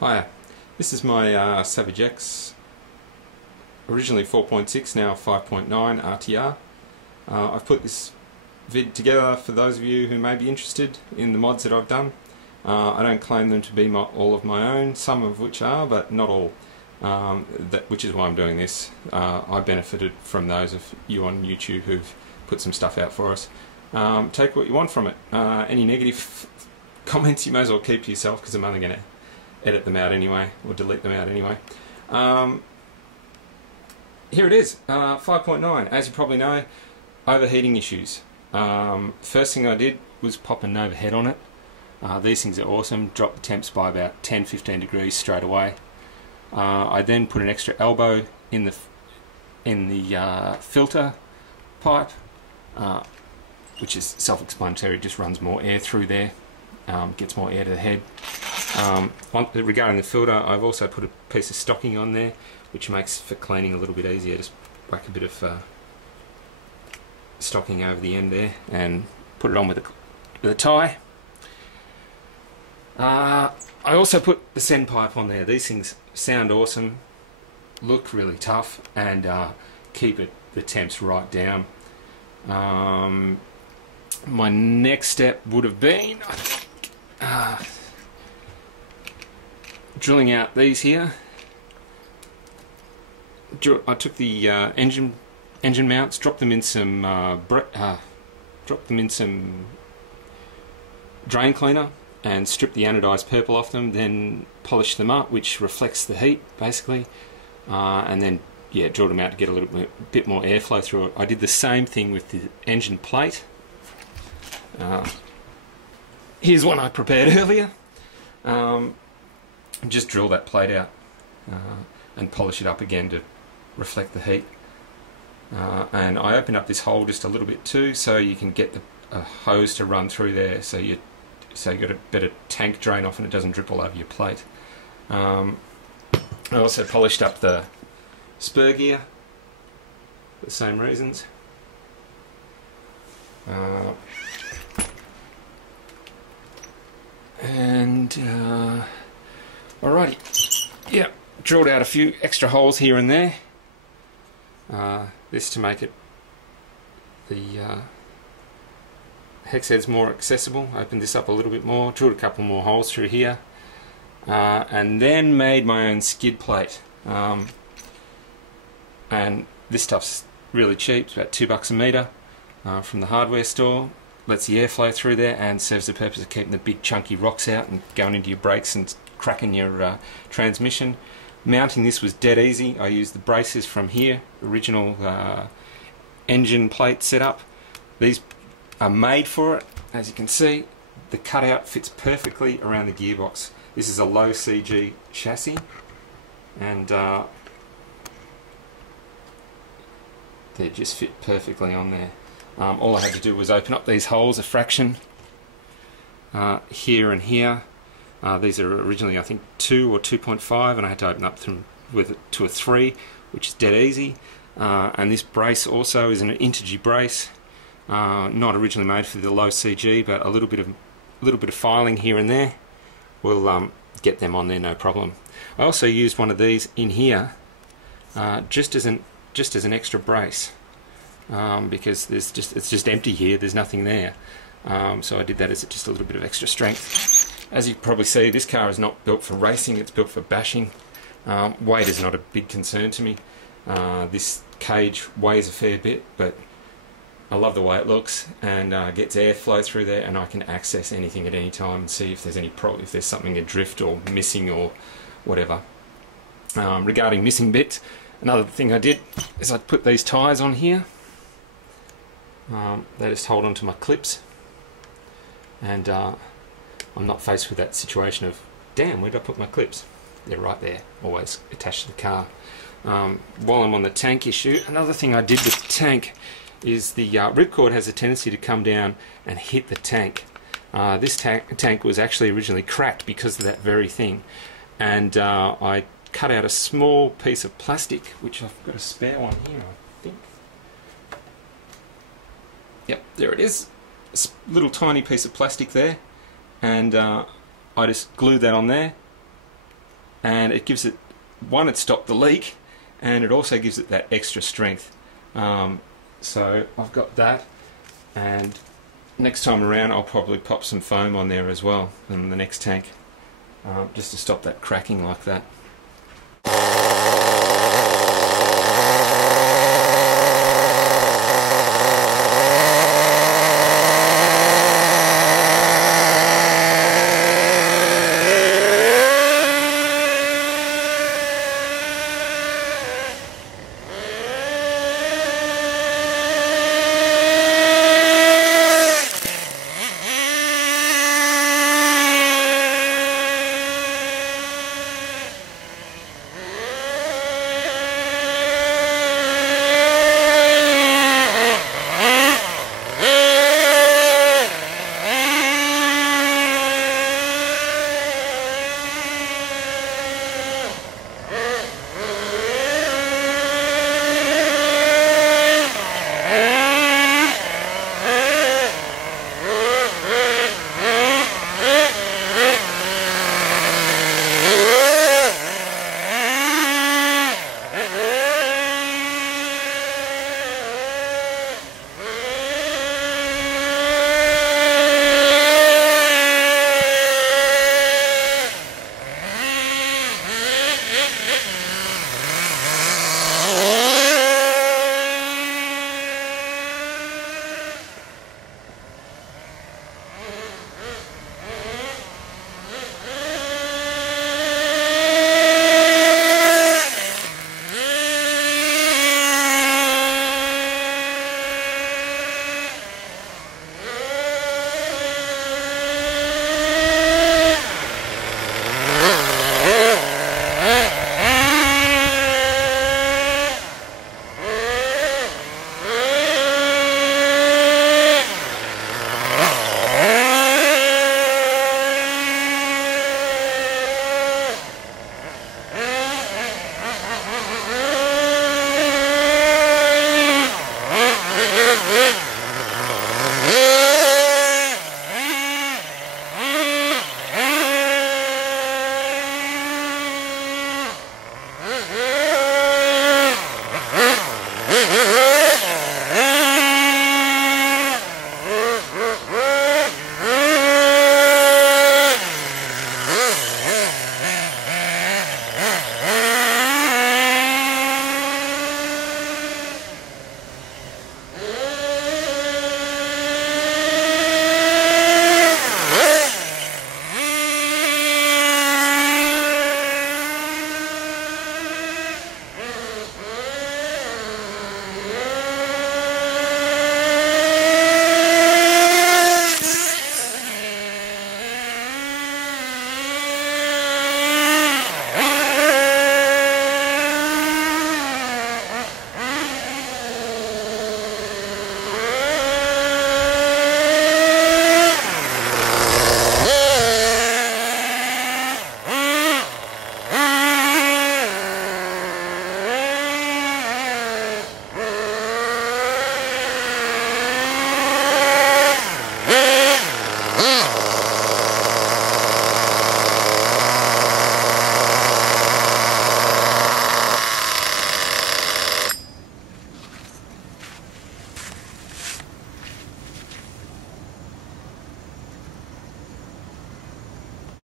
Hiya, this is my Savage X, originally 4.6, now 5.9 RTR. I've put this vid together for those of you who may be interested in the mods that I've done. I don't claim them to be all of my own, some of which are, but not all, which is why I'm doing this. I benefited from those of you on YouTube who've put some stuff out for us. Take what you want from it. Any negative comments you may as well keep to yourself, because I'm only going to edit them out anyway, or delete them out anyway. Here it is, 5.9. As you probably know, overheating issues. First thing I did was pop an overhead on it. These things are awesome, drop the temps by about 10-15 degrees straight away. I then put an extra elbow in the filter pipe, which is self-explanatory, just runs more air through there, gets more air to the head. Regarding the filter, I've also put a piece of stocking on there, which makes for cleaning a little bit easier. Just whack a bit of stocking over the end there and put it on with a tie. I also put the send pipe on there. These things sound awesome, look really tough, and keep the temps right down. My next step would have been drilling out these here. I took the engine mounts, dropped them in some drain cleaner, and stripped the anodized purple off them. Then polished them up, which reflects the heat basically, and then drilled them out to get a little bit more airflow through it. I did the same thing with the engine plate. Here's one I prepared earlier. Just drill that plate out and polish it up again to reflect the heat. And I opened up this hole just a little bit too, so you can get a hose to run through there, so you got a better tank drain off and it doesn't drip all over your plate. I also polished up the spur gear for the same reasons. Alrighty, yeah, drilled out a few extra holes here and there. This to make the hex heads more accessible. Opened this up a little bit more, drilled a couple more holes through here, and then made my own skid plate. And this stuff's really cheap, it's about $2 a metre from the hardware store. Lets the airflow through there and serves the purpose of keeping the big chunky rocks out and going into your brakes and cracking your transmission. Mounting this was dead easy. I used the braces from here, original engine plate setup. These are made for it. As you can see, the cutout fits perfectly around the gearbox. This is a low CG chassis, and they just fit perfectly on there. All I had to do was open up these holes a fraction here and here. These are originally I think 2 or 2.5, and I had to open up them to a 3, which is dead easy. And this brace also is an Intergy brace, not originally made for the low CG, but a little bit of filing here and there will get them on there no problem. I also used one of these in here just as an extra brace. Because it's just empty here, there's nothing there, so I did that as just a little bit of extra strength. As you probably see, this car is not built for racing, it's built for bashing. Weight is not a big concern to me. This cage weighs a fair bit, but I love the way it looks, and gets airflow through there, and I can access anything at any time and see if there's if there's something adrift or missing or whatever. Regarding missing bits, another thing I did is I put these tyres on here. They just hold onto my clips, and I'm not faced with that situation of, damn, where did I put my clips? They're right there, always attached to the car. While I'm on the tank issue, another thing I did with the tank is the ripcord has a tendency to come down and hit the tank. This tank was actually originally cracked because of that very thing, and I cut out a small piece of plastic, which I've got a spare one here, I think. Yep, there it is. A little tiny piece of plastic there, and I just glued that on there, and it gives it, one, it stopped the leak, and it also gives it that extra strength. So I've got that, and next time around I'll probably pop some foam on there as well in the next tank, just to stop that cracking like that.